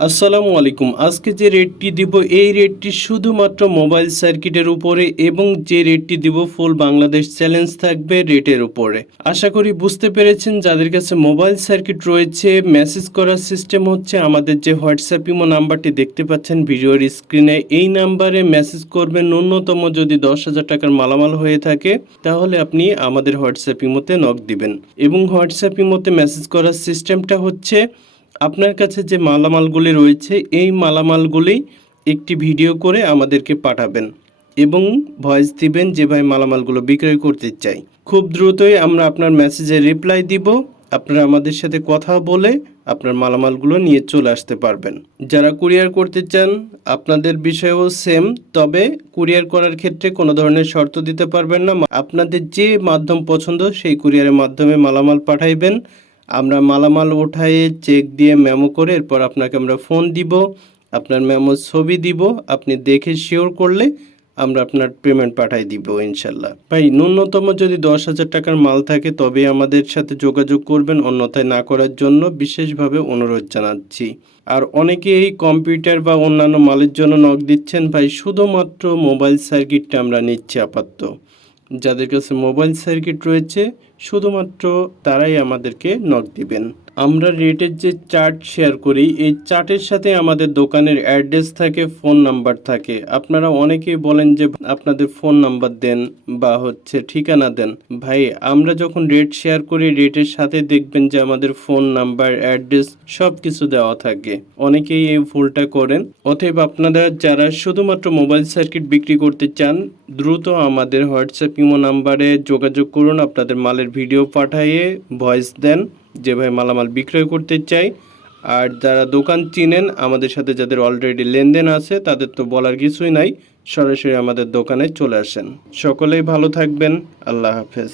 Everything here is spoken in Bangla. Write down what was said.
আসসালামু আলাইকুম। আজকে যে রেটটি দিব এই রেটটি শুধুমাত্র মোবাইল সার্কিটের উপরে এবং যে রেটটি দিব ফুল বাংলাদেশ চ্যালেঞ্জ থাকবে রেটের উপরে। আশা করি বুঝতে পেরেছেন। যাদের কাছে মোবাইল সার্কিট রয়েছে মেসেজ করার সিস্টেম হচ্ছে আমাদের যে হোয়াটসঅ্যাপ ইমো নাম্বারটি দেখতে পাচ্ছেন ভিডিওর স্ক্রিনে, এই নাম্বারে মেসেজ করবেন। ন্যূনতম যদি 10,000 টাকার মালামাল হয়ে থাকে তাহলে আপনি আমাদের হোয়াটসঅ্যাপ ইমোতে নক দিবেন। এবং হোয়াটসঅ্যাপ ইমোতে মেসেজ করার সিস্টেমটা হচ্ছে আপনার কাছে যে মালামালগুলি রয়েছে এই মালামালগুলি একটি ভিডিও করে আমাদেরকে পাঠাবেন এবং ভয়েস দিবেন যে ভাই মালামালগুলো বিক্রয় করতে চাই। খুব দ্রুতই আমরা আপনার মেসেজে রিপ্লাই দিব। আপনারা আমাদের সাথে কথা বলে আপনার মালামালগুলো নিয়ে চলে আসতে পারবেন। যারা কুরিয়ার করতে চান আপনাদের বিষয়েও সেম, তবে কুরিয়ার করার ক্ষেত্রে কোনো ধরনের শর্ত দিতে পারবেন না। আপনাদের যে মাধ্যম পছন্দ সেই কুরিয়ারের মাধ্যমে মালামাল পাঠাইবেন। আমরা মালামাল উঠায়ে চেক দিয়ে মেমো করে এরপর আপনাকে আমরা ফোন দিব, আপনার মেমোর ছবি দিব। আপনি দেখে শিওর করলে আমরা আপনার পেমেন্ট পাঠাই দিব ইনশাল্লাহ। ভাই ন্যূনতম যদি 10,000 টাকার মাল থাকে তবে আমাদের সাথে যোগাযোগ করবেন, অন্যথায় না করার জন্য বিশেষভাবে অনুরোধ জানাচ্ছি। আর অনেকে এই কম্পিউটার বা অন্যান্য মালের জন্য নক দিচ্ছেন। ভাই শুধুমাত্র মোবাইল সার্কিটটা আমরা নিচ্ছি আপাতত। যাদের কাছে মোবাইল সার্কিট রয়েছে শুধুমাত্র তারাই আমাদেরকে নক দিবেন। আমরা রেটের যে চার্ট শেয়ার করি এই চার্টের সাথে আমাদের দোকানের অ্যাড্রেস থাকে, ফোন নাম্বার থাকে। আপনারা অনেকেই বলেন যে আপনাদের ফোন নাম্বার দেন বা ঠিকানা দেন। ভাই আমরা যখন রেট শেয়ার করি রেটের সাথে দেখবেন যে আমাদের ফোন নাম্বার, অ্যাড্রেস সব কিছু দেওয়া থাকে। অনেকেই এই ভুলটা করেন। অতএব আপনারা যারা শুধুমাত্র মোবাইল সার্কিট বিক্রি করতে চান দ্রুত আমাদের হোয়াটসঅ্যাপ ইমো নাম্বারে যোগাযোগ করুন। আপনাদের মালের ভিডিও পাঠিয়ে ভয়েস দেন যে ভাই মালামাল বিক্রয় করতে চাই। আর যারা দোকান চিনেন আমাদের সাথে, যাদের অলরেডি লেনদেন আছে তাদের তো বলার কিছুই নাই, সরাসরি আমাদের দোকানে চলে আসেন। সকলেই ভালো থাকবেন। আল্লাহ হাফেজ।